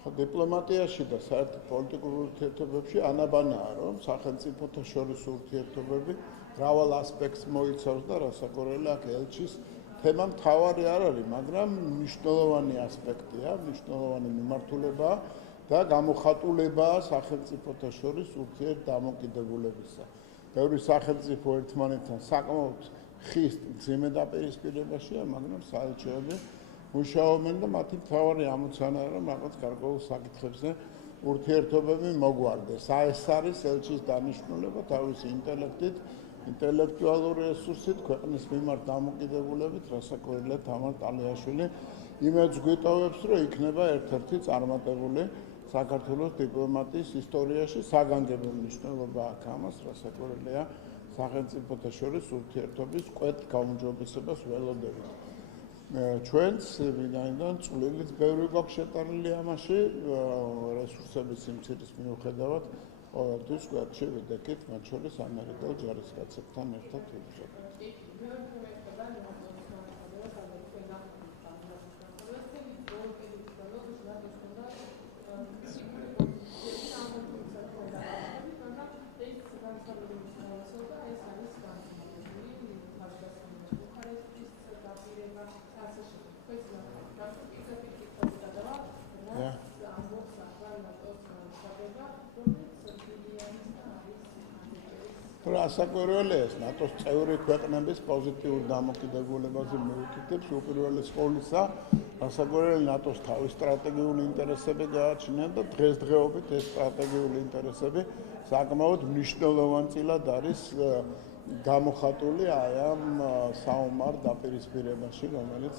დიპლომატიაში და საერთო პოლიტიკურ ურთიერთობებში ანაბანაა, რომ სახელმწიფოთა შორის ურთიერთობები მრავალ ასპექტს მოიცავს და რასაკვირველია აქ ელჩის თემა მთავარი არ არის, მაგრამ მნიშვნელოვანი ასპექტია, მნიშვნელოვანი მიმართულებაა და გამოხატულებაა სახელმწიფოთა შორის ურთიერთდამოკიდებულებისა. ბევრი სახელმწიფო ერთმანეთთან საკმაოდ ხის მძიმე დაპირისპირებაშია, მაგრამ საელჩოები მუშაობენ და მათი მთავარი ამოცანა რომ რაღაც გარკვეულ საკითხებზე ურთიერთობები მოგვარდეს. ეს არის ელჩის დანიშნულება თავისი ინტელექტით, ინტელექტუალური რესურსით, ქვეყნის მიმართ დამოკიდებულებით, რასაკვირველია თამარ ტალიაშვილი იმედს გვიტოვებს, რომ იქნება ერთ-ერთი წარმატებული საქართველოს დიპლომატიის ისტორიაში. საგანგებო მნიშვნელობა აქვს ამას, რასაკვირველია სახელმწიფოთა შორის ურთიერთობის კვეთ გაუმჯობესებას ველოდებით. ჩვენც ვინაიდან წვლილით ბევრი გვაქვს შეტანილი ამაში, რესურსების სიმცირის მიუხედავად ყოველთვის გვერდში ვიდექით, მათ შორის ამერიკელ ჯარისკაცებთან ერთად ვიბრძოლით. რასაკვირველია ეს ნატოს წევრი ქვეყნების პოზიტიურ დამოკიდებულებაზე მიუთითებს უპირველეს ყოვლისა, რასაკვირველია ნატოს თავის სტრატეგიული ინტერესები გააჩნია და დღესდღეობით ეს სტრატეგიული ინტერესები საკმაოდ მნიშვნელოვანწილად არის გამოხატული აი ამ საომარ დაპირისპირებაში, რომელიც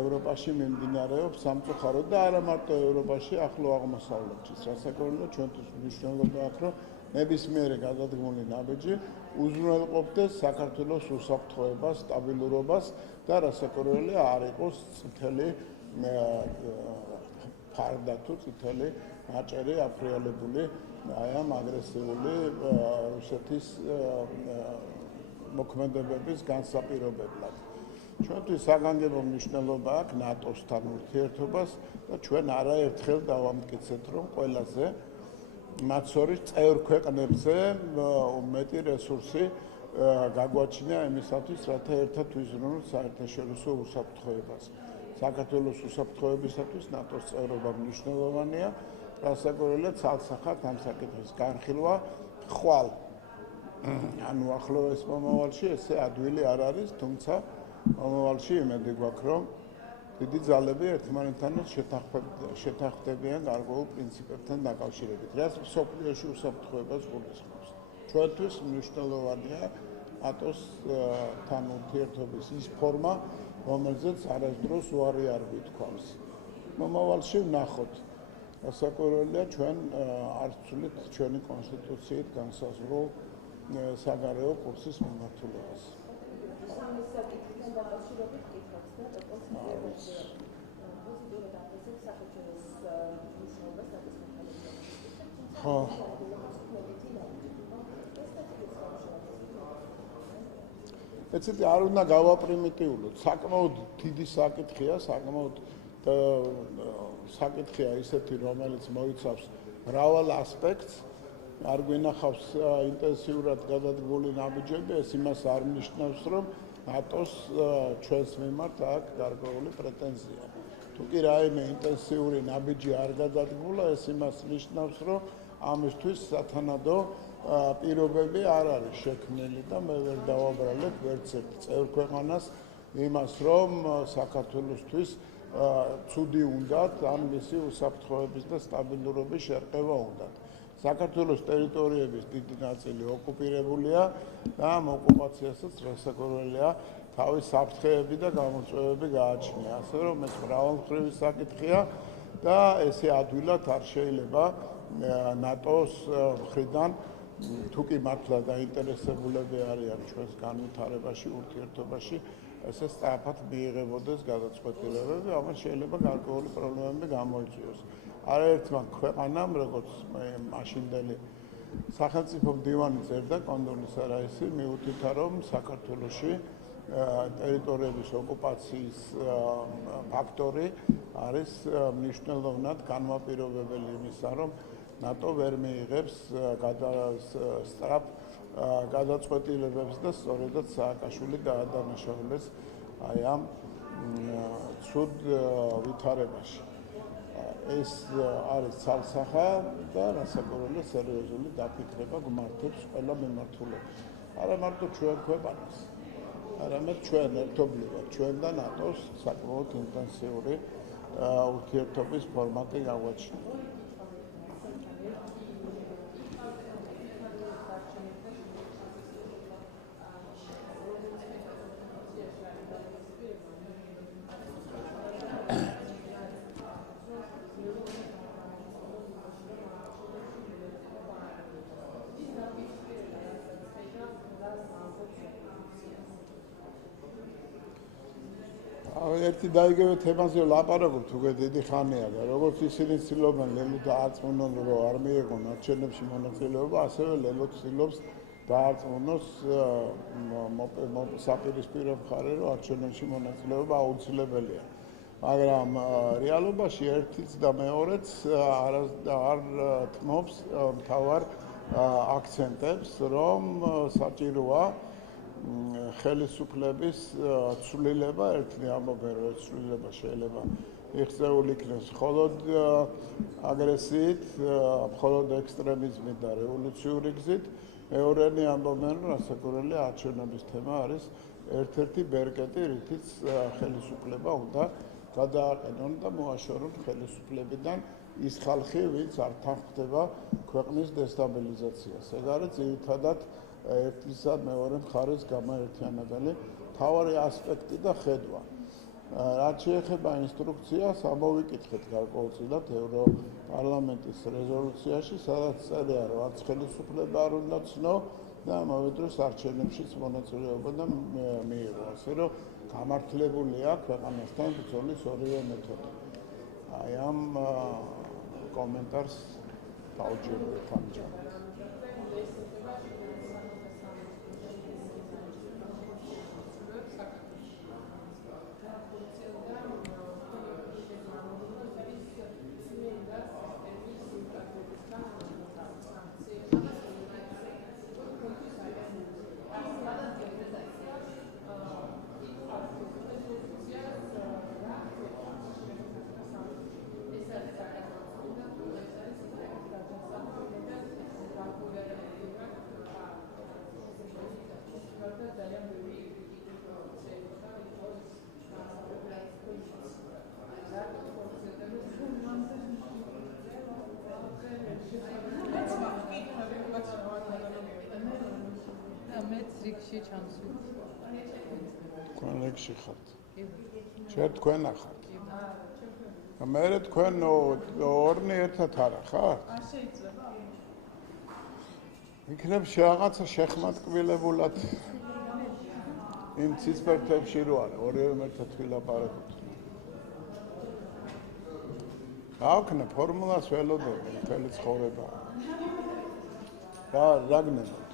ევროპაში მიმდინარეობს სამწუხაროდ და არა მარტო ევროპაში, ახლო აღმოსავლეთშიც. რასაკვირველია ჩვენთვის მნიშვნელობა აქვს, რომ ნებისმიერი გადადგმული ნაბიჯი უზრუნველყოფდეს საქართველოს უსაფრთხოებას, სტაბილურობას და რასაკვირველია არ იყოს წითელი ფარდა თუ წითელი მაჭერი აფრიალებული აი ამ აგრესიული რუსეთის მოქმედებების განსაპირობებლად. ჩვენთვის საგანგებო მნიშვნელობა აქვს ნატოსთან ურთიერთობას და ჩვენ არაერთხელ დავამტკიცეთ, რომ ყველაზე მათ შორის წევრ ქვეყნებზე მეტი რესურსი გაგვაჩნია იმისათვის, რათა ერთად ვიზრუნოთ საერთაშორისო უსაფრთხოებას. საქართველოს უსაფრთხოებისათვის ნატოს წევრობა მნიშვნელოვანია, რასაკვირველია ცალსახად ამ საკითხის განხილვა ხვალ. ანუ ახლოვეს მომავალში ესე ადვილი არ არის, თუმცა მომავალში იმედი გვაქვს, რომ დიდი ძალები ერთმანეთთან შეთანხმდებიან გარკვეულ პრინციპებთან დაკავშირებით, რაც მსოფლიოში უსაფრთხოებას გულისხმობს. ჩვენთვის მნიშვნელოვანია ნატოსთან ურთიერთობის ის ფორმა, რომელზეც არასდროს უარი არ გვითქვამს. მომავალში ვნახოთ. რასაკვირველია ჩვენ არ ვცვლით ჩვენი კონსტიტუციით განსაზღვრულ საგარეო კურსის მიმართულებას. ეცეთი არ უნდა გავაპრიმიტიულოთ. საკმაოდ დიდი საკითხია, საკმაოდ საკითხია ისეთი, რომელიც მოიცავს მრავალ ასპექტს. არ გვინახავს ინტენსიურად გადადგმული ნაბიჯები, ეს იმას არ ნიშნავს, რომ ნატოს ჩვენს მიმართ აქვს გარკვეული პრეტენზია. თუ კი რაიმე ინტენსიური ნაბიჯი არ გადადგმულა, ეს იმას ნიშნავს, რომ ამისთვის სათანადო პირობები არ არის შექმნილი და მე ვერ დავაბრალებ ვერც ერთ წევრ ქვეყანას იმას, რომ საქართველოსთვის ცუდი უნდათ, ან მისი უსაფრთხოების და სტაბილურობის შერყევა უნდათ. საქართველოს ტერიტორიების დიდი ნაწილი ოკუპირებულია და ამ ოკუპაციასაც რასაკვირველია თავის საფრთხეები და გამოწვევები გააჩნია. ასე რომ ეს მრავალმხრივი საკითხია და ესე ადვილად არ შეიძლება ნატოს მხრიდან თუ კი მართლა დაინტერესებულები არიან ჩვენს განვითარებაში, ურთიერთობაში, ესე სწრაფად მიიღებოდეს გადაწყვეტილებები, ამას შეიძლება გარკვეული პრობლემები გამოიწვიოს. არაერთმა ქვეყანამ, როგორც მაშინდელი სახელმწიფო მდივანი წერდა კონდოლისა რაისი, მიუთითა, რომ საქართველოში ტერიტორიების ოკუპაციის ფაქტორი არის მნიშვნელოვნად განმაპირობებელი იმისა, რომ ნატო ვერ მიიღებს სწრაფ გადაწყვეტილებებს და სწორედაც სააკაშვილი გაადანაშაულეს აი ამ ცუდ ვითარებაში. ეს არის ცალსახა და რასაკვირველია სერიოზული დაფიქრება გმართებს ყველა მიმართულებით. არა მარტო ჩვენ ქვეყანას, არამედ ჩვენ ერთობლივად, ჩვენ და ნატოს საკმაოდ ინტენსიური ურთიერთობის ფორმატი გაგვაჩნია. ერთი დაიგივე თემაზე ვლაპარაკობთ უკვე დიდი ხანია და როგორც ისინი ცდილობენ ლელო დაარწმუნონ რომ არ მიიღონ არჩევნებში მონაწილეობა, ასევე ლელო ცდილობს დაარწმუნოს საპირისპირო მხარე რომ არჩევნებში მონაწილეობა აუცილებელია. მაგრამ რეალობაში ერთიც და მეორეც არ თმობს მთავარ აქცენტებს, რომ საჭიროა ხელისუფლების ცვლილება, ერთნი ამბობენ, რომ ცვლილება შეიძლება იღწეული იქნეს მხოლოდ აგრესიით, მხოლოდ ექსტრემიზმით და რევოლუციური გზით. მეორენი ამბობენ, რომ რასაკვირველია არჩევნების თემა არის ერთ-ერთი ბერკეტი, რითიც ხელისუფლება უნდა გადააყენონ და მოაშორონ ხელისუფლებიდან ის ხალხი, ვინც არ თანხმდება ქვეყნის დესტაბილიზაციას. ეგ არის ძირითადად ერთისა მეორე მხარის გამაერთიანებელი მთავარი ასპექტი და ხედვა. რაც შეეხება ინსტრუქციას, ამოვიკითხეთ გარკვეულწილად ევროპარლამენტის რეზოლუციაში, სადაც წერია, რომ არც ხელისუფლება არ უნდა ცნო და ამავე დროს არჩევნებშიც მონაწილეობა და მიიღო. ასე რომ გამართლებულია ქვეყანასთან ბრძოლის ორივე მეთოდი. აი ამ კომენტარს დავუჭირდით ამჯერად. კონლექში ხართ. შენ თქვენ ახართ. მე თქვენ ორნი ერთად არა ხართ? არ შეიძლება. იქნებ რაღაცა შეხმატკბილებულად იმ ცისფერთებში რო არა, ორივე ერთად ვილაპარაკოთ. გავქნა ფორმულას ველოდები მთელი ცხოვრება. რა გნებავთ?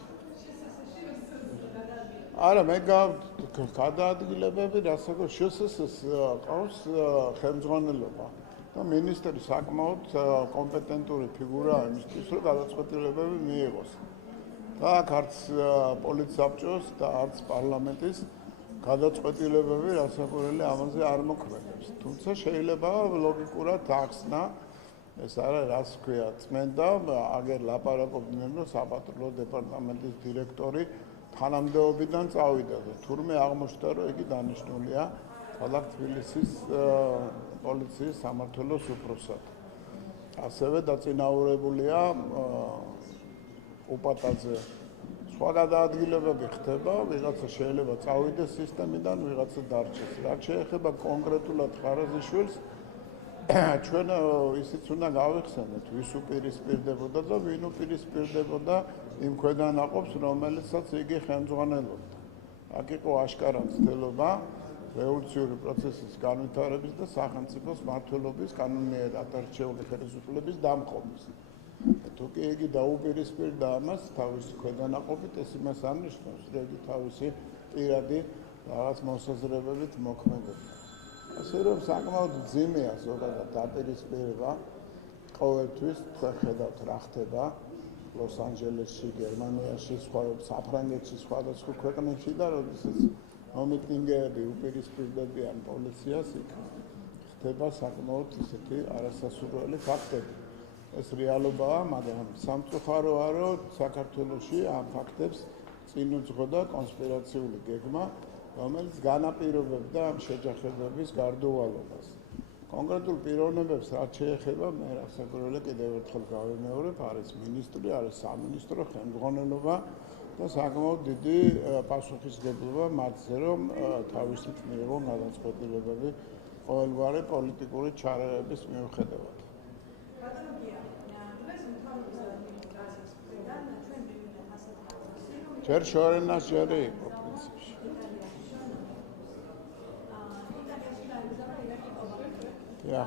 არა, მე გადაადგილებები, რასაც შსს ყავს ხელმძღვანელობა და მინისტრი საკმაოდ კომპეტენტური ფიგურაა იმისთვის, რომ გადაწყვეტილებები მიიღოს. და არც პოლიტსაბჭოს და არც პარლამენტის გადაწყვეტილებები რასაკვირველია ამაზე არ მოქმედებს. თუმცა შეიძლება ლოგიკურად ახსნა, ეს არა რას ქვია, წმენდა, აგერ ლაპარაკობდნენ, რომ საპატრულო დეპარტამენტის დირექტორი თანამდებობიდან წავიდა და თურმე აღმოჩნდა, რომ იგი დანიშნულია ქალაქ თბილისის პოლიციის სამმართველოს უფროსად. ასევე დაწინაურებულია უპატაძე. სხვა გადაადგილებები ხდება, ვიღაცა შეიძლება წავიდეს სისტემიდან, ვიღაცა დარჩეს. რაც შეეხება კონკრეტულად ხარაზიშვილს, ჩვენ ისიც უნდა გავიხსენოთ, ვის უპირისპირდებოდა და ვინ უპირისპირდებოდა იმ ქვედანაყოფს, რომელსაც იგი ხელმძღვანელობდა. აქ იყო აშკარა ცდილობა რევოლუციური პროცესის განვითარების და სახელმწიფოს მმართველობის კანონიერ ატარჩეული ხელისუფლების დამხობის. თუ კი იგი დაუპირისპირდა ამას თავისი ქვედანაყოფით, ეს იმას არნიშნავს, რომ იგი თავისი პირადი რაღაც მოსაზრებებით მოქმედება. ასე რომ საკმაოდ მძიმეა ზოგადად დაპირისპირება ყოველთვის თქვენ ხედავთ რა ხდება ლოს-ანჯელესში, გერმანიაში, სხვა საფრანგეთში, სხვადასხვა ქვეყნებში და როდესაც მომიტინგეები უპირისპირდებიან პოლიციას, იქ ხდება საკმაოდ ისეთი არასასურველი ფაქტები. ეს რეალობაა, მაგრამ სამწუხაროა, რომ საქართველოში ამ ფაქტებს წინ უძღოდა კონსპირაციული გეგმა, რომელიც განაპირობებდა ამ შეჯახებების გარდაუვალებას. კონკრეტულ პიროვნებებს რაც შეეხება, მე რასაკვირველია კიდევ ერთხელ გავიმეორებ, არის მინისტრი, არის სამინისტრო ხელმძღვანელობა და საკმაოდ დიდი პასუხისმგებლობა მათზე, რომ თავისით მიიღონ გადაწყვეტილებები ყოველგვარი პოლიტიკური ჩარევების მიუხედავად. ჯერ შორენას ჯერი იყო პრინციპში. Ja.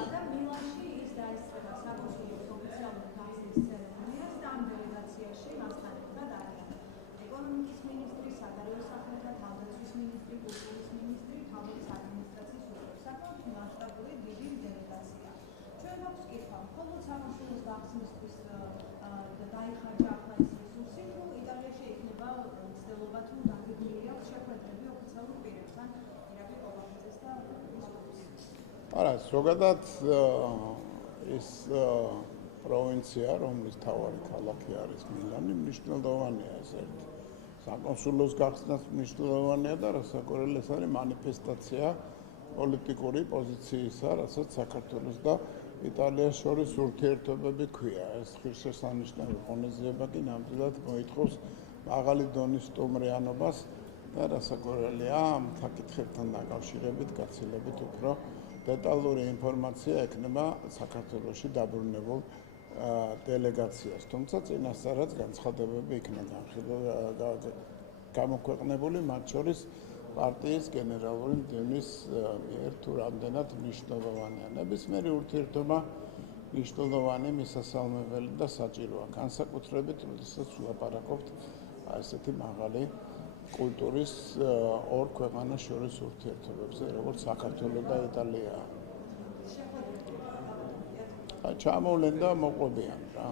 არა, ზოგადად ეს პროვინცია, რომლის მთავარი ქალაქი არის მილანი, მნიშვნელოვანია ესეთ. საკონსულოს გახსნაც მნიშვნელოვანია და რასაკვირველია, ეს არის მანიფესტაცია პოლიტიკური პოზიციისა, რასაც საქართველოს და იტალიას შორის ურთიერთობები ქვია. ეს ღირსშესანიშნავი ღონისძიება კი ნამდვილად მოითხოვს მაღალი დონის სტუმრიანობას და რასაკვირველია, ამ საკითხებთან დაკავშირებით გაცილებით უფრო დეტალური ინფორმაცია ექნება საქართველოში დაბრუნებულ დელეგაციას. თუმცა წინასწარაც განცხადებები იქნა გამოქვეყნებული, მათ შორის პარტიის გენერალური მდივნის მიერ თუ რამდენად მნიშვნელოვანია. ნებისმიერი ურთიერთობა მნიშვნელოვანი, მისასალმებელი და საჭიროა. განსაკუთრებით, როდესაც ვლაპარაკობთ ესეთი მაღალი კულტურის ორ ქვეყანას შორის ურთიერთობებზე, როგორც საქართველო და იტალია. ჩამოვლენ და მოყვებიან რა.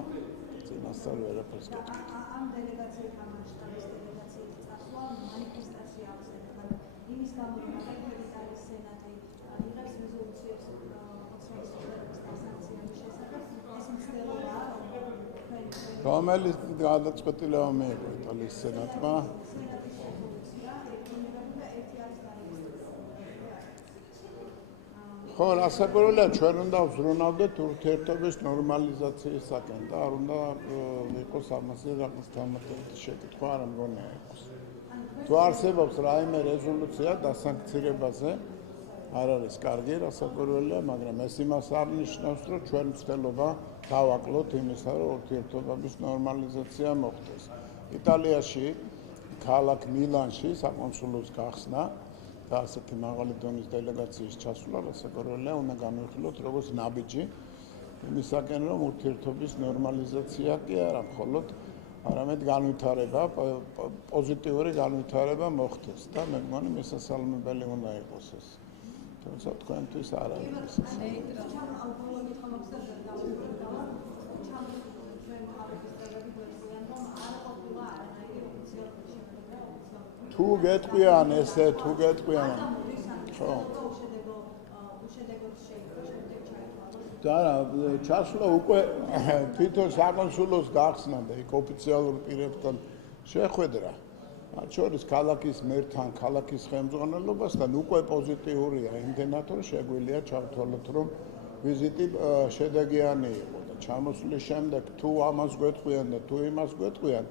წინასწარ ვერაფერს გეტყვით. ამ დელეგაციებთან მასშტაბის დელეგაციების წასვლა მანიფესტაცია აქვს ახლა იმის გამო რომ იტალიის სენატი იღებს რეზოლუციებს ოცნების დასანქციონების შესახებ, ეს მცდელობაა, რომელიც გადაწყვეტილება მიიღო იტალიის სენატმა. ხო, რასაკვირველია, ჩვენ უნდა ვზრუნავდეთ ურთიერთობის ნორმალიზაციისაკენ და არ უნდა იყოს ამაზე რაღაც დამატებითი შეკითხვა, არ მგონია იყოს. თუ არსებობს რაიმე რეზოლუცია დასანქცირებაზე, არ არის კარგი, რასაკვირველია, მაგრამ ეს იმას არ ნიშნავს, რომ ჩვენ ვცდილობა დავაკლოთ იმისა, რომ ურთიერთობების ნორმალიზაცია მოხდეს. იტალიაში, ქალაქ მილანში საკონსულოს გახსნა და ასეთი მაღალი დონის დელეგაციის ჩასვლა, რასაკვირველია, უნდა განვიხილოთ როგორც ნაბიჯი იმისაკენ, რომ ურთიერთობის ნორმალიზაცია კი არა მხოლოდ, არამედ განვითარება, პოზიტიური განვითარება მოხდეს და მე მგონი მისასალმებელი უნდა იყოს ეს. თუმცა თქვენთვის არ არის მისასალმებელი. თუ გეტყვიან ესე, თუ გეტყვიან. ხო. და ჩასვლა უკვე თვითონ საკონსულოს გახსნა და იქ ოფიციალურ პირებთან შეხვედრა. მათ შორის ქალაქის მერთან, ქალაქის ხელმძღვანელობასთან უკვე პოზიტიურია იმდენად, რომ შეგვიძლია ჩავთვალოთ, რომ ვიზიტი შედეგიანი იყო და ჩამოსვლის შემდეგ თუ ამას გვეტყვიან და თუ იმას გვეტყვიან,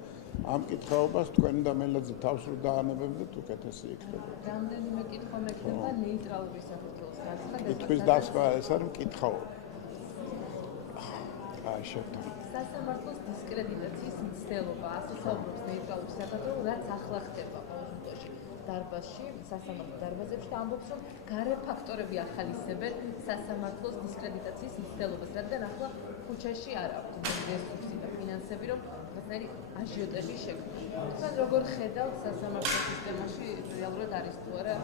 ამ კითხაობას თქვენ და მელაძე თავს რო დაანებებდეთ, უკეთესი იქნება. რამდენიმე კითხვა მექნება ნეიტრალური საქართველოს გასახადად. კითხვის დასვა ეს არის კითხაობა. სასამართლოს დისკრედიტაციის მცდელობა, ასე საუბრობს ნეიტრალური საქართველო, რაც ახლა ხდება ყოველ შემთხვევაში. დარბაზში, სასამართლო დარბაზებში და ამბობს, რომ გარე ფაქტორები ახალისებენ სასამართლოს დისკრედიტაციის მცდელობას, რადგან ახლა ქუჩაში არ აქვს რესურსი და ფინანსები, რომ რაღაცნაირი აჟიოტაჟი შექმნა. თქვენ როგორ ხედავთ სასამართლო სისტემაში რეალურად არის თუ არა?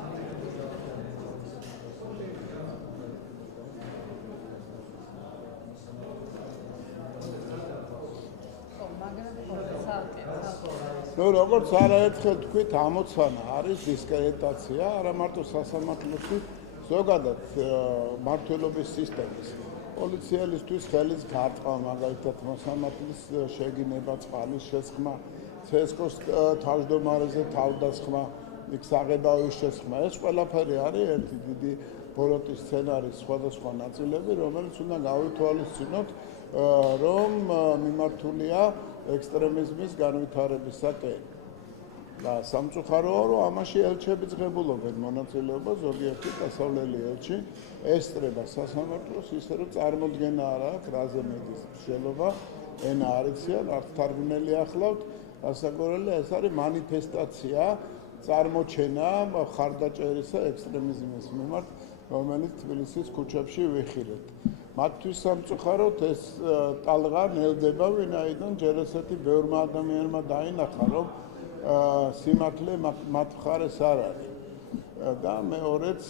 ნუ როგორც არაერთხელ თქვით, ამოცანა არის დისკრედიტაცია, არა მარტო სასამართლოში, ზოგადად მმართველობის სისტემის. პოლიციელისთვის ხელის გარტყმა, მაგალითად მოსამართლის შეგინება, წყალის შესხმა, ცესკოს თავმჯდომარეზე თავდასხმა, იქ საღებავის შესხმა. ეს ყველაფერი არის ერთი დიდი ბოროტის სცენარის სხვადასხვა ნაწილები, რომელიც უნდა გავითვალისწინოთ, რომ მიმართულია ექსტრემიზმის განვითარებისაკენ. და სამწუხაროა, რომ ამაში ელჩები ძღებულობენ მონაწილეობა, ზოგიერთი დასავლელი ელჩი ესწრება სასამართლოს, ისე რომ წარმოდგენა არ აქვს, რაზე მედის მსჯელობა, ენა არ იციან, არც თარგმნელი ახლავთ, ასაკურელი ეს არის მანიფესტაცია, წარმოჩენა ხარდაჭერისა ექსტრემიზმის მიმართ, რომელიც თბილისის ქუჩებში ვიხილეთ. მათთვის სამწუხაროდ ეს ტალღა ნელდება, ვინაიდან ჯერ ესეთი ბევრმა ადამიანმა დაინახა, რომ სიმართლე მათ მხარეს არ არის. და მეორეც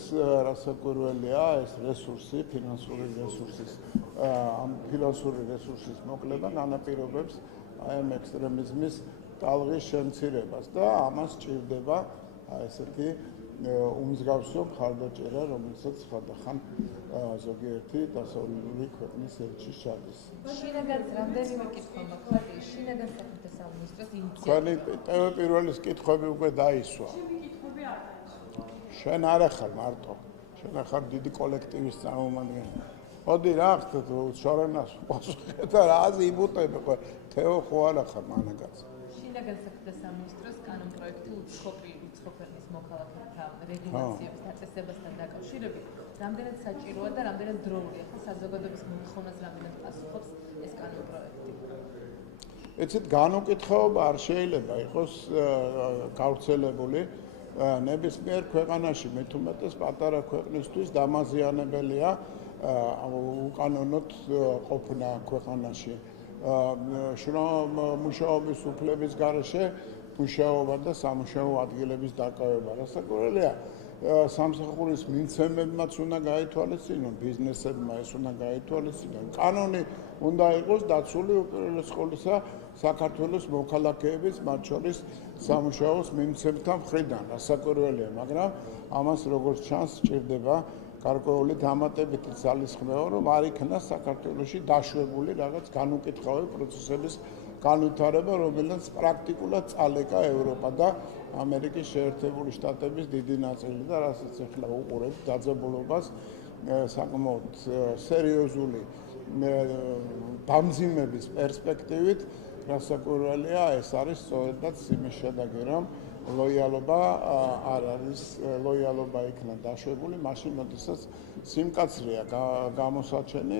რასაკვირველია ეს რესურსი, ფინანსური რესურსის მოკლება განაპირობებს აი ამ ექსტრემიზმის ტალღის შემცირებას და ამას ჭირდება ესეთი უმსგავსო ხარდაჭერა, რომელსაც ხანდახან ზოგიერთი დასავლური ქვეყნის ელჩი ჩადის. შინაგან რამდენიმე კითხვა მაქვს, შინაგან საქმეთა სამინისტროს თქვენი პირველი კითხვები უკვე დაისვა. შენ არ ახარ მარტო, შენ ახარ დიდი კოლექტივის წარმომადგენელი. მოდი რა ხდეთ შორენას პასუხი და რაზე იბუტები ხო თეო ხო არ ახარ მანაგაც. შინაგან საქმეთა სამინისტროს კანონპროექტი უცხოპერნის მოქალაქეთა რეგულაციების დაწესებასთან დაკავშირებით რამდენად საჭიროა და რამდენად დროულია ხო საზოგადოების მოთხოვნას რამდენად პასუხობს ეს კანონპროექტი? ეცეთ განუკითხაობა არ შეიძლება იყოს გავრცელებული ნებისმიერ ქვეყანაში, მით უმეტეს პატარა ქვეყნისთვის დამაზიანებელია უკანონოდ ყოფნა ქვეყანაში. მუშაობის უფლების გარეშე მუშაობა და სამუშაო ადგილების დაკავება. რასაკვირველია, სამსახურის მიმცემებმაც უნდა გაითვალისწინონ, ბიზნესებმა ეს უნდა გაითვალისწინონ. კანონი უნდა იყოს დაცული უპირველეს ყოვლისა საქართველოს მოქალაქეების, მათ შორის სამუშაოს მიმცემთა მხრიდან. რასაკვირველია, მაგრამ ამას როგორც ჩანს სჭირდება გარკვეული დამატებითი ძალისხმევა, რომ არ იქნას საქართველოში დაშვებული რაღაც განუკითხავი პროცესების განვითარება, რომელიც პრაქტიკულად წალეკა ევროპა და ამერიკის შეერთებული შტატების დიდი ნაწილი და რასაც ახლა უყურებთ დაძაბულობას საკმაოდ სერიოზული დამძიმების პერსპექტივით, რასაკვირველია, ეს არის სწორედაც იმის შედეგი, რომ ლოიალობა არ არის, ლოიალობა იქნა დაშვებული, მაშინ როდესაც სიმკაცრეა გამოსაჩენი,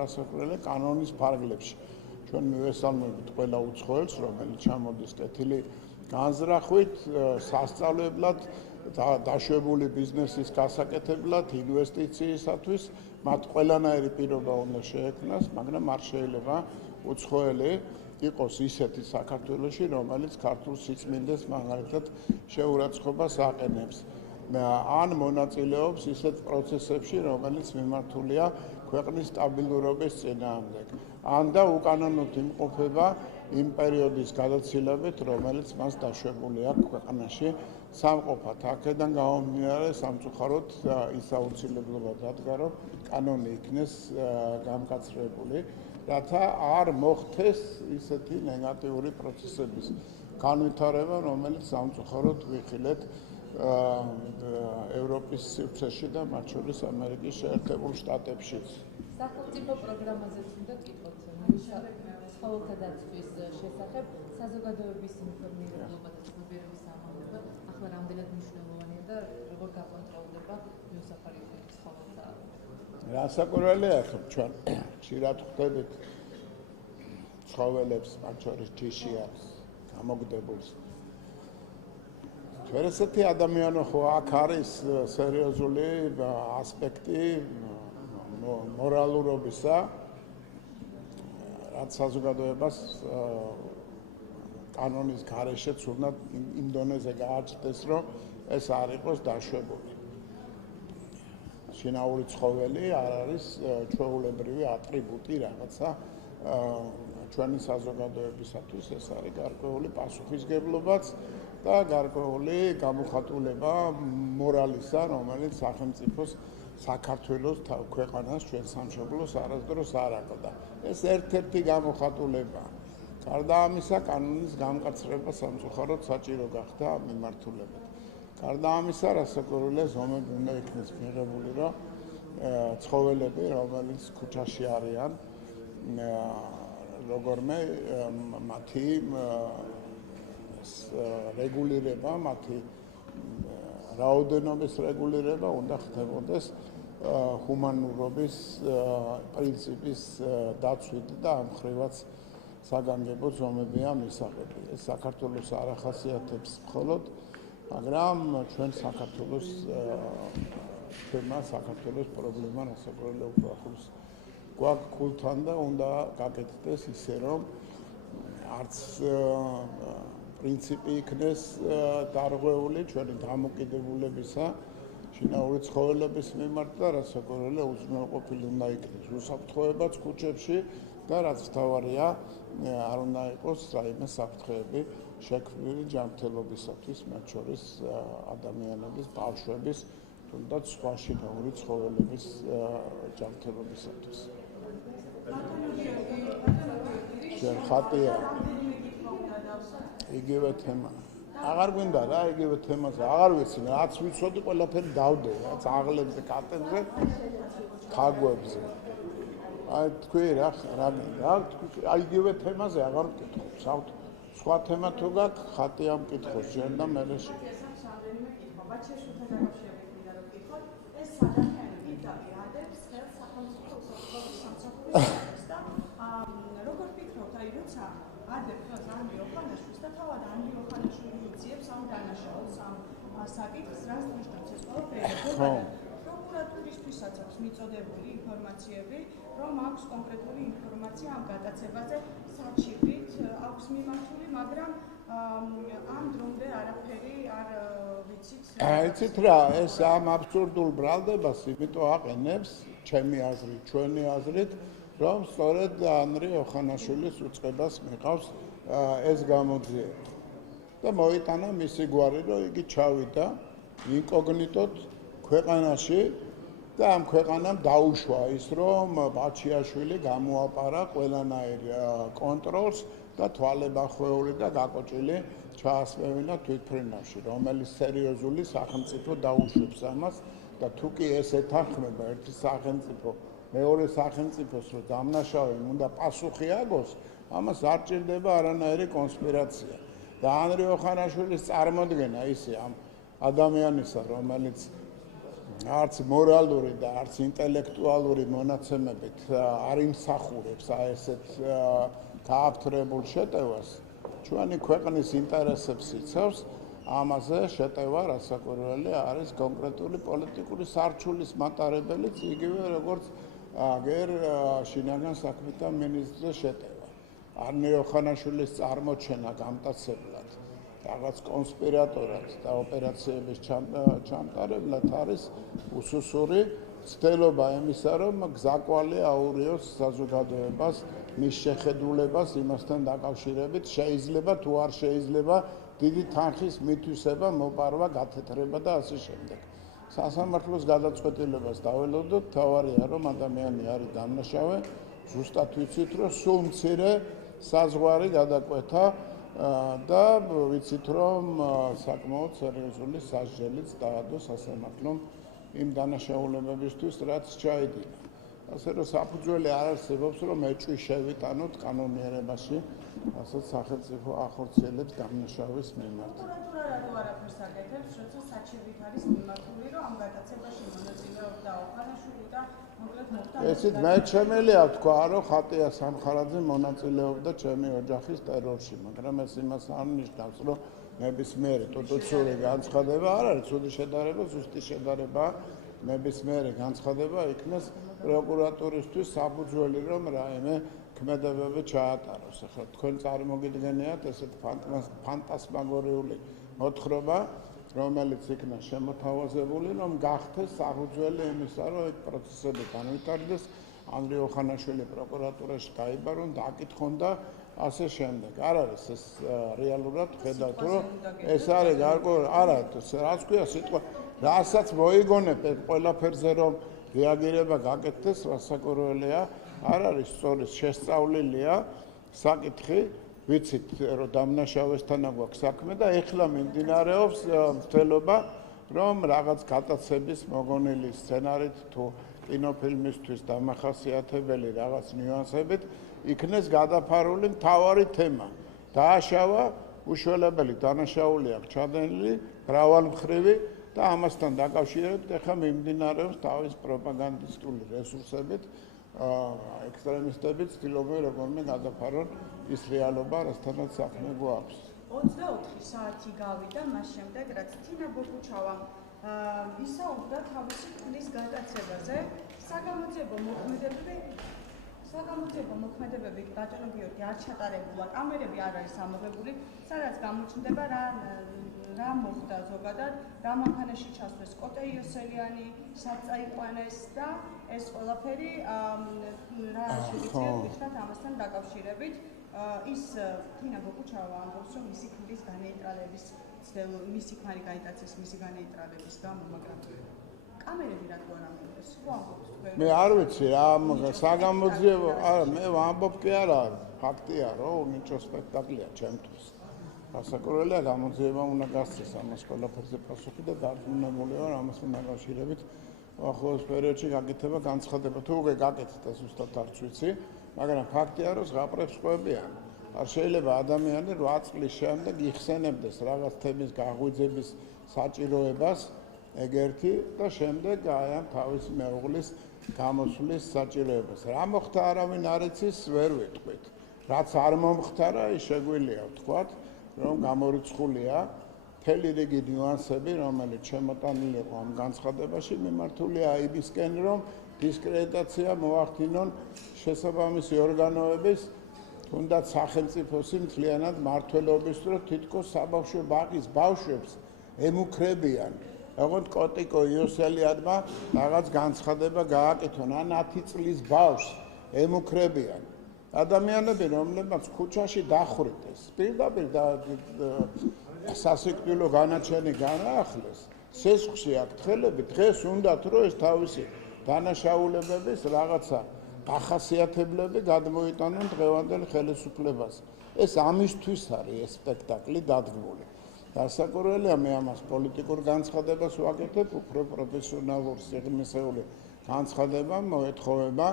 რასაკვირველია, კანონის ფარგლებში. ჩვენ მივესალმებით ყველა უცხოელს, რომელიც ჩამოდის კეთილი განზრახვით, სასწავლებლად, დაშვებული ბიზნესის გასაკეთებლად, ინვესტიციისათვის, მათ ყველანაირი პირობა უნდა შეექმნას, მაგრამ არ შეიძლება უცხოელი იყოს ისეთი საქართველოში, რომელიც ქართულ სიწმინდეს მაგალითად შეურაცხყოფას აყენებს. ან მონაწილეობს ისეთ პროცესებში, რომელიც მიმართულია ქვეყნის სტაბილურობის წინააღმდეგ. ან და უკანონოდ იმყოფება იმ პერიოდის გადაცილებით, რომელიც მას დაშვებული აქვს ქვეყანაში სამყოფად. აქედან გამომდინარე, სამწუხაროდ ის აუცილებლობა დადგა, რომ კანონი იქნეს გამკაცრებული, რათა არ მოხდეს ისეთი ნეგატიური პროცესების განვითარება, რომელიც სამწუხაროდ ვიხილეთ ევროპის სივრცეში და მათ შორის ამერიკის შეერთებულ შტატებშიც. სახელმწიფო პროგრამაზეც უნდა კითხოთ, ცხოველთა დაცვის შესახებ საზოგადოების ინფორმირება და ცნობიერების ამაღლება ახლა რამდენად მნიშვნელოვანია და როგორ გაკონტროლდება მიუსახარი ცხოველთა? რასაკვირველია, ჩვენ ხშირად ხვდებით ცხოველებს, მათ შორის ჯიშიას, გამოგდებულს. ჩვენ ესეთი ადამიანი ხო აქ არის სერიოზული ასპექტი მორალურობისა, რაც საზოგადოებას კანონის გარეშეც უნდა იმ დონეზე გააჩნდეს, რომ ეს არ იყოს დაშვებული. შინაური ცხოველი არ არის ჩვეულებრივი ატრიბუტი რაღაცა ჩვენი საზოგადოებისათვის, ეს არის გარკვეული პასუხისგებლობაც და გარკვეული გამოხატულება მორალისა, რომელიც სახელმწიფოს საქართველოს ქვეყანას ჩვენ სამშობლოს არასდროს არ აკლდა. ეს ერთ-ერთი გამოხატულებაა. გარდა ამისა, კანონის გამკაცრება სამწუხაროდ საჭირო გახდა მიმართულებით. გარდა ამისა, რასაკვირველია, ზომები უნდა იქნეს მიღებული, რომ ცხოველები, რომელიც ქუჩაში არიან, როგორმე მათი რეგულირება, მათი რაოდენობის რეგულირება უნდა ხდებოდეს ჰუმანურობის პრინციპის დაცვით და ამ ხრივაც საგანგებო ზომებია მისაღები. ეს საქართველოს არ ახასიათებს მხოლოდ, მაგრამ ჩვენ საქართველოს პრობლემა რასაკვირველია უფრო ახლოს გვაქვს ქულთან და უნდა გაკეთდეს ისე, რომ არც პრინციპი იქნეს დარღვეული ჩვენი დამოკიდებულებისა შინაური ცხოველების მიმართ და რასაკვირველია უზრუნველყოფილი უნდა იქნეს უსაფრთხოებაც ქუჩებში და რაც მთავარია არ უნდა იყოს რაიმე საფრთხეები შექმნილი ჯანმრთელობისათვის, მათ შორის ადამიანების, ბავშვების, თუნდაც სხვა შინაური ცხოველების ჯანმრთელობისათვის. ხატია იგივე თემა. აღარ გვინდა რა იგივე თემაზე, აღარ ვიცი, რაც ვიცოდი ყველაფერი დავდე, რაც აღლებზე, კატებზე, თაგვებზე. აი თქვი რა გინდა, აი იგივე თემაზე აღარ ვკითხავ. სხვა თემა თუ გაქვს, ხატი ამ კითხოს შენ და მე ეს როგორ ფიქრობთ, აი როცა ადებთ ანდრიო ხანაშვილს და თავად ანდრიო ხანაშვილი იძიებს ამ დანაშაულს, ამ საკითხს, რას ნიშნავს ეს ყველაფერი? პროკურატურისთვისაც აქვს მიწოდებული ინფორმაციები, რომ აქვს კონკრეტული ინფორმაცია ამ გატაცებაზე საჩივით აქვს მიმართული, მაგრამ ამ დრომდე არაფერი არ ვიცით. იცით რა, ეს ამ აბსურდულ ბრალდებას იმიტომ აყენებს, ჩემი აზრით, ჩვენი აზრით, რომ სწორედ ანდრიო ხანაშვილის უწყებას მიყავს ეს გამოძიება. და მოიტანა მისი გვარი, რომ იგი ჩავიდა ინკოგნიტოდ ქვეყანაში და ამ ქვეყანამ დაუშვა ის, რომ ბაჩიაშვილი გამოაპარა ყველანაირ კონტროლს და თვალებახვეული და გაკოჭილი ჩაასმევინა თვითფრინავში, რომელიც სერიოზული სახელმწიფო დაუშვებს ამას და თუ კი ეს ეთანხმება ერთი სახელმწიფო მეორე სახელმწიფოს, რომ დამნაშავემ უნდა პასუხი აგოს, ამას არ ჭირდება არანაირი კონსპირაცია. და ანდრიო ხანაშვილის წარმოდგენა ისე ამ ადამიანისა, რომელიც არც მორალური და არც ინტელექტუალური მონაცემებით არ იმსახურებს ესეთ გააფთრებულ შეტევას, ჩვენი ქვეყნის ინტერესებს იცავს, ამაზე შეტევა რასაკვირველი არის კონკრეტული პოლიტიკური სარჩულის მატარებელიც, იგივე როგორც აგერ შინაგან საქმეთა მინისტრის შეტევა. ანდრიო ხანაშვილის წარმოჩენა გამტაცებლად, რაღაც კონსპირატორად და ოპერაციების ჩამტარებლად არის უსუსური ცდელობა იმისა, რომ გზაკვალი აურიოს საზოგადოებას, მის შეხედულებას იმასთან დაკავშირებით, შეიძლება თუ არ შეიძლება დიდი თანხის მითვისება, მოპარვა, გათეთრება და ასე შემდეგ. სასამართლოს გადაწყვეტილებას დაველოდოთ, თავარია რომ ადამიანი არის დამნაშავე, ზუსტად ვიცით, რომ სულ მცირე საზღვარი გადაკვეთა და ვიცით, რომ საკმაოდ სერიოზული სასჯელიც დაადო სასამართლომ იმ დანაშაულებებისთვის, რაც ჩაიდინა. ასე რომ საფუძველი არ არსებობს, რომ ეჭვი შევიტანოთ კანონიერებაში, ასეთ სახელმწიფო ახორციელებს დამნაშავის მიმართ. პროკურატურა რატო არაფერს აკეთებს, როცა საჩივით არის მიმართული, რომ ამ გატაცებაში მონაწილეობდა ხანაშვილი და კონკრეტ მოხდა. ესეთ მე შემელია თქვა, რომ ხატია სამხარაძე მონაწილეობდა ჩემი ოჯახის ტერორში, მაგრამ ეს იმას არ ნიშნავს, რომ ნებისმიერი ტოტուցური განცხადება არ არის ცუდი შედარება, ზუსტი შედარება, ნებისმიერი განცხადება იქნეს პროკურატურისთვის საფუძველი, რომ რაიმე ქმედებები ჩაატაროს. ახლა თქვენ წარმოგიდგენიათ ესეთ ფანტასმაგორიული მოთხრობა, რომელიც იქნა შემოთავაზებული, რომ გახდეს საფუძველი იმისა, რომ ეს პროცესები განვითარდეს, ანდრია ოხანაშვილი პროკურატურაში გაიბარონ, დაკითხონ და ასე შემდეგ. არ არის ეს რეალურად ხედავთ, რომ ეს არის გარკვეული, არა, რაც ქვია სიტყვა, რასაც მოიგონებ ყველაფერზე რომ რეაგირება გაკეთდეს, რასაკვირველია, არ არის სწორი შესწავლილია საკითხი, ვიცით რომ დამნაშავესთან გვაქვს საქმე და ეხლა მიმდინარეობს მცდელობა, რომ რაღაც გატაცების მოგონილი სცენარით თუ კინოფილმისთვის დამახასიათებელი რაღაც ნიუანსებით იქნეს გადაფარული მთავარი თემა. დააშავა უშველებელი დანაშაული აქვს ჩადენილი, მრავალმხრივი და ამასთან დაკავშირებით ახლა მიმდინარეობს თავის პროპაგანდისტული რესურსებით ექსტრემისტები ცდილობენ როგორმე გადაფარონ ის რეალობა, რასთანაც საქმე გვაქვს. 24 საათი გავიდა მას შემდეგ, რაც თინა ბოქუჩავამ ისაუბრა თავისი ქმრის გატაცებაზე, საგამოძიებო მოქმედებები ბატონო გიორგი არ ჩატარებულა, კამერები არ არის ამოღებული, სადაც გამოჩნდება რა მოხდა ზოგადად, რა მანქანაში ჩასვეს კოტე იოსელიანი, სად წაიყვანეს და ეს ყველაფერი რა შეიძლება ვიხსნათ ამასთან დაკავშირებით. ის თინა ბოქუჩავა ამბობს, რომ მისი ქმრის განეიტრალების მისი ქმარი გაიტაცეს მისი განეიტრალების გამო, მაგრამ კამერები რატო არ ამბობს? მე არ ვიცი რა საგამოძიებო, არა, მე ვამბობ კი არა, ფაქტია, რომ უნიჭო სპექტაკლია ჩემთვის. რასაკვირველია, გამოძიება უნდა გასცეს ამას ყველაფერზე პასუხი და დარწმუნებული ვარ ამასთან დაკავშირებით ახლოს პერიოდში გაკეთება განცხადება. თუ უკვე გაკეთდა ზუსტად არც ვიცი, მაგრამ ფაქტია, რომ ზღაპრებს ყვებიან. არ შეიძლება ადამიანი 8 წლის შემდეგ იხსენებდეს რაღაც თემის გაღვიძების საჭიროებას, ეგერთი და შემდეგ აი ამ თავისი მეუღლის გამოსვლის საჭიროებას. რა მოხდა არავინ არ იცის, ვერ ვიტყვით. რაც არ მომხდარა, ის შეგვიძლია ვთქვათ, რომ გამორიცხულია მთელი რიგი ნიუანსები, რომელიც შემოტანილი იყო ამ განცხადებაში, მიმართულია იმისკენ, რომ დისკრედიტაცია მოახდინონ შესაბამისი ორგანოების, თუნდაც სახელმწიფოსი მთლიანად მმართველობის, რომ თითქოს საბავშვო ბაღის ბავშვებს ემუქრებიან. როგორც კოტიკო იოსელიანმა რაღაც განცხადება გააკეთონ, ან 10 წლის ბავშვს ემუქრებიან. ადამიანები, რომლებმაც ქუჩაში დახვრიტეს, პირდაპირ სასიკვდილო განაჩენი განაახლეს, სესხში აქ თხელები დღეს უნდათ, რომ ეს თავისი დანაშაულებების რაღაცა დახასიათებლები გადმოიტანონ დღევანდელ ხელისუფლებას. ეს ამისთვის არის ეს სპექტაკლი დადგმული. დასაკვირველია, მე ამას პოლიტიკურ განცხადებას ვაკეთებ, უფრო პროფესიონალურ სიღრმისეული განცხადება მოეთხოვება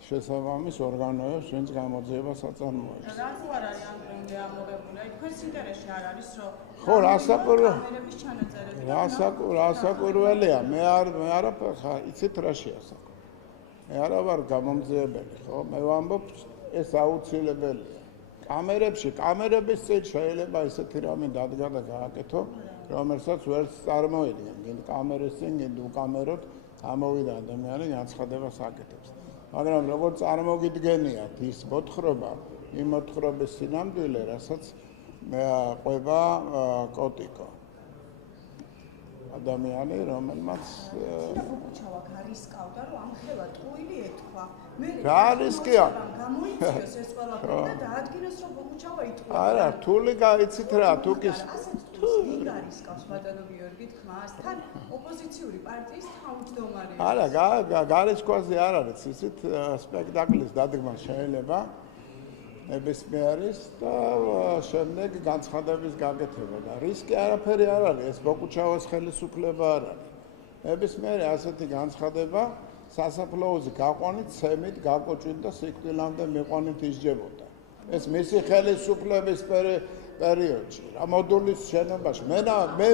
შესაბამის ორგანოებს, ვინც გამოძიებას აწარმოებს. რატო არ არის ამ დრომდე ამოღებული? თქვენს ინტერესში არ არის, რომ ხო, კამერების ჩანაწერები რასაკვირველია, მე არაფერ ხა, იცით რა შეასაკ. მე არა ვარ გამომძიებელი, ხო? მე ვამბობ, ეს აუცილებელია. კამერების წინ შეიძლება ისეთი რამე დადგა და გააკეთო, რომელსაც ვერც წარმოიდგენ. გინდ კამერის წინ, გინდ უკამეროთ ამოვიდა ადამიანი განცხადებას აკეთებს. მაგრამ როგორც წარმოგიდგენიათ ის მოთხრობა, იმ მოთხრობის სინამდვილე, რასაც ყვება კოტიკო. ადამიანი, რომელმაც ბოქუჩავა გარისკავდა, რომ ამხელა ტყუილი ეთქვა. რა რისკია? გამოიწვიოს ეს ყველაფერი და დაადგინოს, რომ ბოქუჩავა ითქვა. არა, რთული გაიცით რა, თუ კი ვინ გარისკავს ბატონო გიორგი თქმას? თან ოპოზიციური პარტიის თავმჯდომარე. არა, გარისკვაზე არ არის, იცით, სპექტაკლის დადგმა შეიძლება ნებისმიერის და შემდეგ განცხადების გაკეთება და რისკი არაფერი არ არის, ეს ბოქუჩავას ხელისუფლება არ არის. ნებისმიერი ასეთი განცხადება სასაფლაოზე გაყვანით, ცემით, გაკოჭით და სიკვდილამდე მიყვანით ისჯებოდა. ეს მისი ხელისუფლების პერიოდში, რა მოდულის შენობაში. მე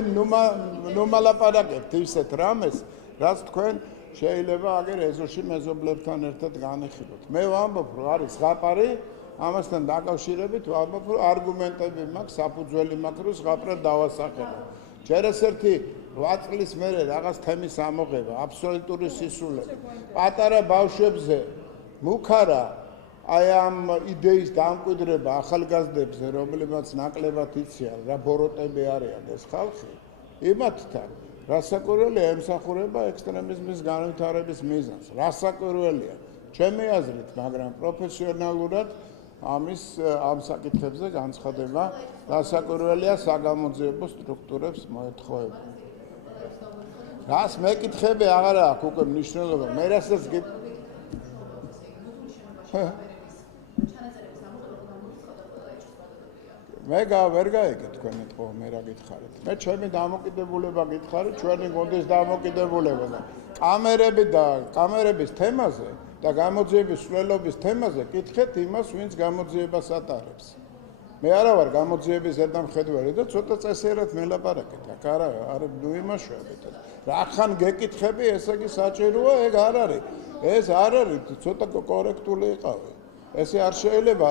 ნუმალაპარაკებთ ისეთ რამეს, რაც თქვენ შეიძლება აგერ ეზოში მეზობლებთან ერთად განეხილოთ. მე ვამბობ, რომ არის ზღაპარი, ამასთან დაკავშირებით ვამბობ, რომ არგუმენტები მაქვს, საფუძველი მაქვს, რომ ზღაპრად დავასახელო. ჯერ ეს ერთი 8 წლის მერე რაღაც თემის ამოღება, აბსოლუტური სისულელე. პატარა ბავშვებზე მუქარა აი ამ იდეის დამკვიდრება ახალგაზრდებზე, რომლებმაც ნაკლებად იციან, რა ბოროტები არიან ეს ხალხი, იმათთან რასაკვირველია ემსახურება ექსტრემიზმის განვითარების მიზანს. რასაკვირველია, ჩემი აზრით, მაგრამ პროფესიონალურად ამ საკითხებზე განცხადება რასაკვირველია საგამოძიებო სტრუქტურებს მოეთხოვება. რას მეკითხები აღარა აქვს უკვე მნიშვნელობა. მე რასაც მე ვერ გაიგე თქვენ ეთქო მე რა გითხარით. მე ჩემი დამოკიდებულება გითხარით, ჩვენი გონდეს დამოკიდებულება და კამერების თემაზე და გამოძიების სვლელობის თემაზე გითხეთ იმას, ვინც გამოძიებას ატარებს. მე არა ვარ გამოძიების ზედამხედველი და ცოტა წესიერად მელაპარაკეთ. აქ არა ნუ იმაშვებით. რახან გეკითხები, ესე იგი საჭიროა, ეგ არ არის. ეს არ არის, ცოტა კორექტული იყავი. ესე არ შეიძლება,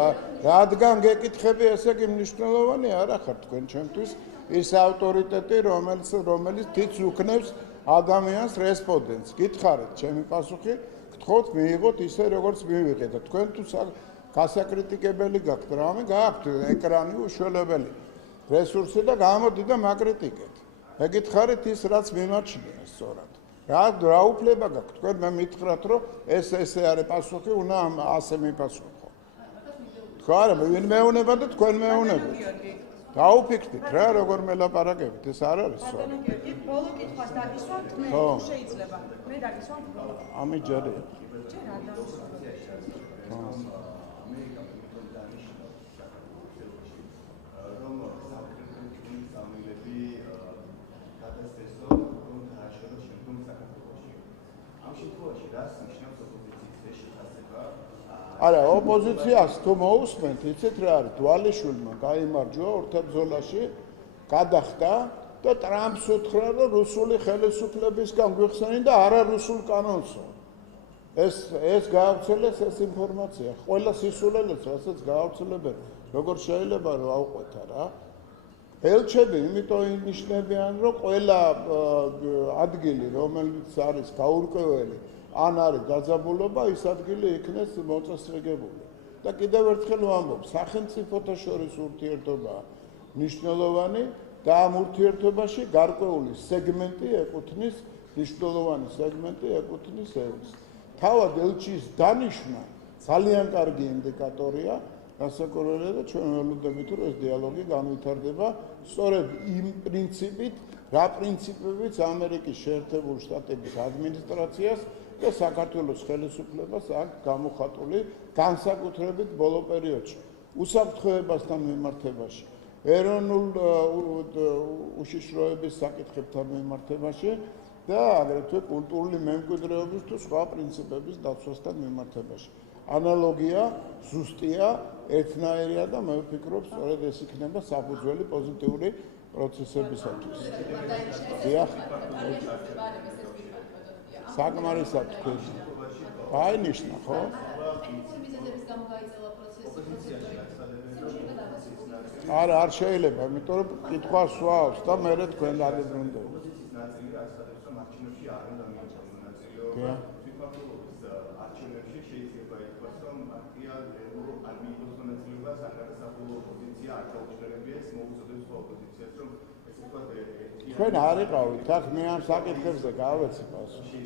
რადგან გეკითხები, ესე იგი მნიშვნელოვანი არ ახარ თქვენ ჩემთვის ის ავტორიტეტი, რომელიც თიც უქნევს ადამიანს რესპონდენტს. გითხარით, ჩემი პასუხი, გთხოვთ მიიღოთ ისე, როგორც მივიღეთ და თქვენ თუ გასაკრიტიკებელი გაქვთ რამე, გაქვთ ეკრანი უშველებელი რესურსი და გამოდი და მაკრიტიკეთ. მე გითხარით ის, რაც მიმაჩნია სწორად. რა უფლება გაქვთ თქვენ მე მითხრათ, რომ ესე არის პასუხი, უნდა ასე მიპასუხო. თქვა არა, ვინ მეუნება და თქვენ მეუნებით. დაუფიქრდით რა, როგორ მელაპარაკებით, ეს არ არის სწორი. ბატონო გიორგი, ბოლო კითხვას დაგისვამთ მე, შეიძლება. მე დაგისვამთ ბოლო. ამით ჯერია. ჯერ არ დავისვამთ. არა, ოპოზიციას თუ მოусმენთ, იცით რა არის, დვალიშვილმა გაიმარჯვა ორთაბრძოლაში, გადახტა და ტრამპს უთხრა, რომ რუსული ხელისუფლებისგან გვიხსენინ და არა რუსულ კანონსო. ეს გაავრცელეს ეს ინფორმაცია. ყველა სისულელეს, რასაც გაავრცელებენ, როგორ შეიძლება რომ აუყვეთა რა. ელჩები იმიტომ ინიშნებიან, რომ ყველა ადგილი, რომელიც არის გაურკვეველი, ან არის დაძაბულობა, ის ადგილი იქნეს მოწესრიგებული. და კიდევ ერთხელ ვამბობ, სახელმწიფოთა შორის ურთიერთობა მნიშვნელოვანი და ამ ურთიერთობაში გარკვეული სეგმენტი ეკუთვნის, მნიშვნელოვანი სეგმენტი ეკუთვნის ევროს. თავად ელჩის დანიშვნა ძალიან კარგი ინდიკატორია, რასაკვირველია და ჩვენ ველოდებით, რომ ეს დიალოგი განვითარდება სწორედ იმ პრინციპით, რა პრინციპებიც ამერიკის შეერთებულ შტატების ადმინისტრაციას და საქართველოს ხელისუფლებას აქვს გამოხატული განსაკუთრებით ბოლო პერიოდში. უსაფრთხოებასთან მიმართებაში, ეროვნულ უშიშროების საკითხებთან მიმართებაში და აგრეთვე კულტურული მემკვიდრეობის თუ სხვა პრინციპების დაცვასთან მიმართებაში. ანალოგია ზუსტია, ერთნაირია და მე ვფიქრობ, სწორედ ეს იქნება საფუძველი პოზიტიური პროცესებისათვის. დიახ. საკმარისად თქვენ. აინიშნა, ხო? არა, არ შეიძლება, იმიტომ რომ კითხვა სვავს და მე თქვენ დაგებრუნდებით. თქვენ არ იყავით, აქ მე ამ საკითხებზე გავეცი პასუხი.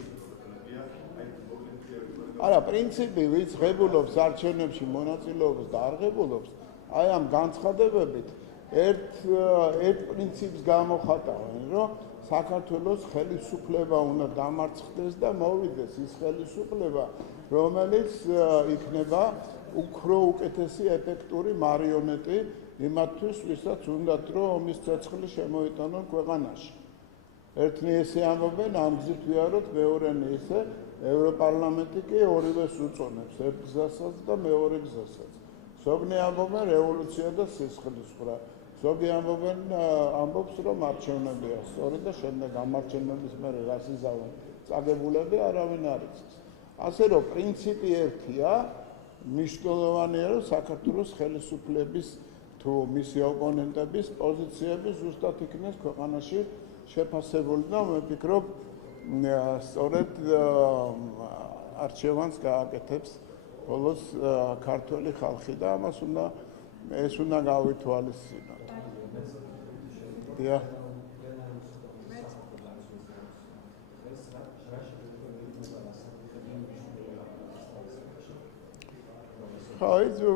არა, პრინციპი, ვინც ღებულობს არჩევნებში მონაწილეობას და არ ღებულობს, აი ამ განცხადებებით ერთ პრინციპს გამოხატავენ, რომ საქართველოს ხელისუფლება უნდა დამარცხდეს და მოვიდეს ის ხელისუფლება, რომელიც იქნება უფრო უკეთესი ეფექტური მარიონეტი იმათთვის, ვისაც უნდათ, რომ ომის ცეცხლი შემოიტანონ ქვეყანაში. ერთნი ესე ამბობენ, ამ გზით ვიაროთ, მეორენი ისე, ევროპარლამენტი კი ორივეს უწონებს, ერთ გზასაც და მეორე გზასაც. ზოგნი ამბობენ რევოლუცია და სისხლისღვრა. ზოგი ამბობს, რომ არჩევნებია სწორი და შემდეგ ამ არჩევნების მერე რას იზავენ წაგებულები, არავინ არ იცის. ასე რომ პრინციპი ერთია, მნიშვნელოვანია, რომ საქართველოს ხელისუფლების თუ მისი ოპონენტების პოზიციები ზუსტად იქნეს ქვეყანაში შეფასებული და მე ვფიქრობ, სწორედ არჩევანს გააკეთებს ბოლოს ქართველი ხალხი და ეს უნდა გავითვალისწინოთ. დიახ.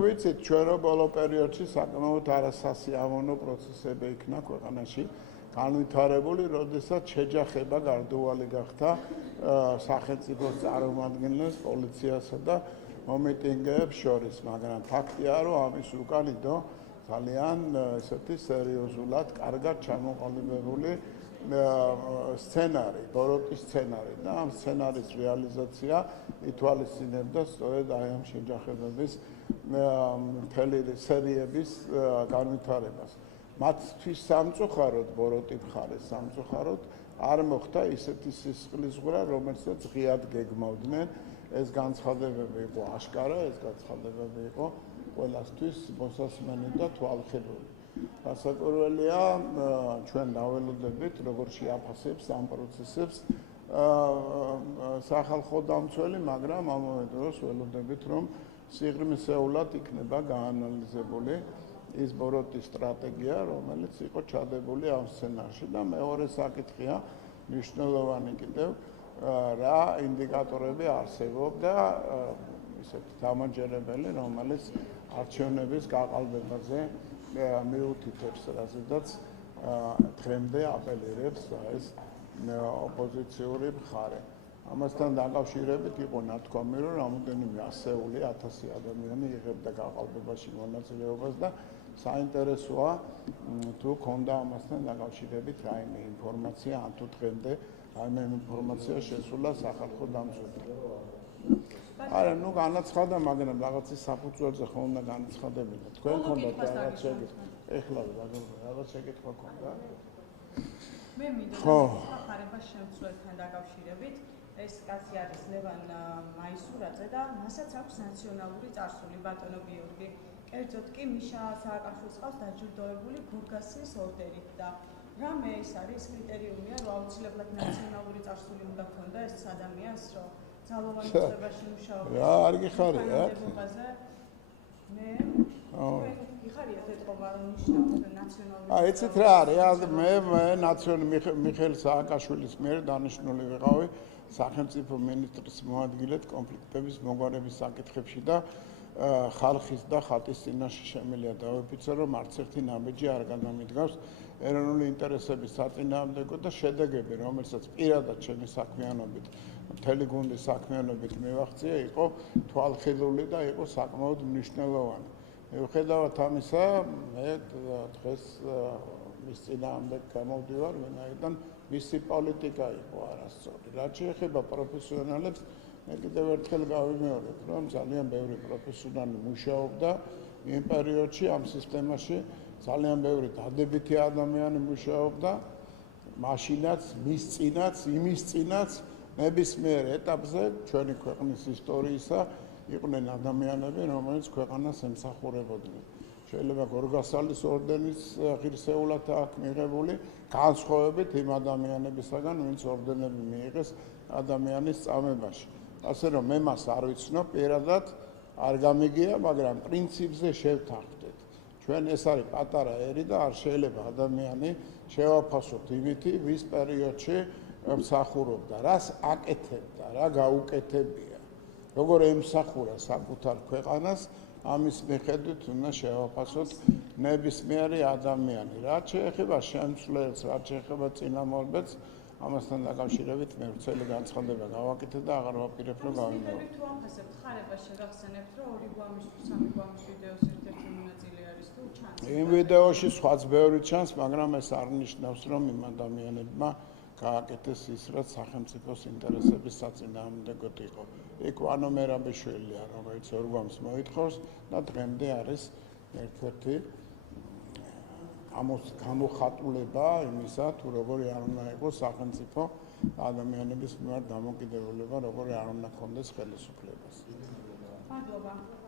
ვიცით, ჩვენ რო ბოლო პერიოდში საკმაოდ არასასიამოვნო პროცესები იქნა ქვეყანაში განვითარებული, როდესაც შეჯახება გარდუვალი გახდა სახელმწიფოს წარმომადგენლებს, პოლიციასა და მომიტინგეებს შორის, მაგრამ ფაქტია, რომ ამის უკან იდო ძალიან ესეთი სერიოზულად, კარგად ჩამოყალიბებული სცენარი, ბოროტის სცენარი და ამ სცენარის რეალიზაცია ითვალისწინებდა სწორედ აი ამ შეჯახებების მთელი სერიების განვითარებას. მათთვის სამწუხაროდ, ბოროტი მხარეს სამწუხაროდ არ მოხდა ისეთი სისხლისღვრა, რომელსაც ღიად გეგმავდნენ. ეს განცხადებები იყო აშკარა, ეს განცხადებები იყო ყველასთვის მოსასმენი და თვალხილული. გასაკვირველია, ჩვენ დაველოდებით, როგორ შეაფასებს ამ პროცესებს სახალხო დამცველი, მაგრამ ამავე დროს ველოდებით, რომ სიღრმისეულად იქნება გაანალიზებული ის ბოროტის სტრატეგია, რომელიც იყო ჩადებული ამ სცენარში და მეორე საკითხია მნიშვნელოვანი კიდევ რა ინდიკატორები არსებობდა ისეთი დამაჯერებელი, რომელიც არჩევნების გაყალბებაზე მიუთითებს, რაზედაც დღემდე აპელირებს ეს ოპოზიციური მხარე. ამასთან დაკავშირებით იყო ნათქვამი, რომ რამოდენიმე ასეული 1000 ადამიანი იღებდა გაყალბებაში მონაწილეობას და საინტერესოა თუ ქონდა ამასთან დაკავშირებით რაიმე ინფორმაცია, ან თუ დღემდე რაიმე ინფორმაცია შესულა სახალხო დამცველს. არა, განაცხადა, მაგრამ რაღაცის საფუძველზე ხომ უნდა განაცხადებინა. თქვენ ქონდათ რაღაც შეკითხვა. ეხლა რაღაც შეკითხვა ქონდა. მე მინდა ახარებას შემცველთან დაკავშირებით. ეს კაცი არის ლევან მაისურაძე და მასაც აქვს ნაციონალური წარსული ბატონო გიორგი. კერძოდ კი მიშა სააკაშვილს ყავს დაჯილდოებული გურგასის ორდერით და რამე ეს არის კრიტერიუმია, რომ აუცილებლად ნაციონალური წარსული უნდა ქონდა ეს ადამიანს, რომ ძალოვან უწყებაში მუშაობს. რა არ გიხარია? მე გიხარიათ ეთყობა რომ ნიშნავს ნაციონალური. იცით რა არის? მე მიხეილ სააკაშვილის მიერ დანიშნული ვიყავი სახელმწიფო მინისტრის მოადგილედ კონფლიქტების მოგვარების საკითხებში და ხალხის და ხატის წინაშე შემიძლია დავიფიცე, რომ არც ერთი ნაბიჯი არ განამიდგავს ეროვნული ინტერესების საწინააღმდეგო და შედეგები, რომელსაც პირადად ჩემი საქმიანობით, მთელი გუნდის საქმიანობით მივახციე, იყო თვალხილული და იყო საკმაოდ მნიშვნელოვანი. მიუხედავად ამისა, მე დღეს მის წინააღმდეგ გამოვდივარ, ვინაიდან მისი პოლიტიკა იყო არასწორი. რაც შეეხება პროფესიონალებს, მე კიდევ ერთხელ გავიმეორებ, რომ ძალიან ბევრი პროფესიონალი მუშაობდა იმ პერიოდში ამ სისტემაში, ძალიან ბევრი დადებითი ადამიანი მუშაობდა, მაშინაც, მის წინაც, იმის წინაც, ნებისმიერ ეტაპზე ჩვენი ქვეყნის ისტორიისა იყვნენ ადამიანები, რომელიც ქვეყანას ემსახურებოდნენ. შეიძლება გორგასალის ორდენის ღირსეულად აქვს მიღებული, განსხვავებით იმ ადამიანებისაგან, ვინც ორდენები მიიღეს ადამიანის წამებაში. ასე რომ მე მას არ ვიცნობ, პირადად არ გამიგია, მაგრამ პრინციპზე შევთანხმდით. ჩვენ ეს არის პატარა ერი და არ შეიძლება ადამიანი შევაფასოთ იმითი, ვის პერიოდში მსახურობდა, რას აკეთებდა, რა გაუკეთებია, როგორ ემსახურა საკუთარ ქვეყანას, ამის მიხედვით უნდა შევაფასოთ ნებისმიერი ადამიანი. რაც შეეხება შემცვლელს, რაც შეეხება წინამორბედს, ამასთან დაკავშირებით მე ვრცელი განცხადება გავაკეთე და აღარ ვაპირებ რომ გავიმეორებ. თუ ამფასებთ ხარებას შეგახსენებთ, რომ 2 გვამის თუ 3 გვამის ვიდეოს ერთ-ერთი მონაწილე არის თუ ჩანს. იმ ვიდეოში სხვაც ბევრი ჩანს, მაგრამ ეს არ ნიშნავს, რომ იმ ადამიანებმა გააკეთეს ის, რაც სახელმწიფოს ინტერესების საწინააღმდეგოდ იყო. იქ ვანო მერაბეშვილია, რომელიც 2 გვამს მოითხოვს და დღემდე არის ერთ-ერთი გამოხატულება იმისა, თუ როგორი არ უნდა იყოს სახელმწიფო ადამიანების მიმართ დამოკიდებულება, როგორი არ უნდა ქონდეს ხელისუფლებას. მადლობა.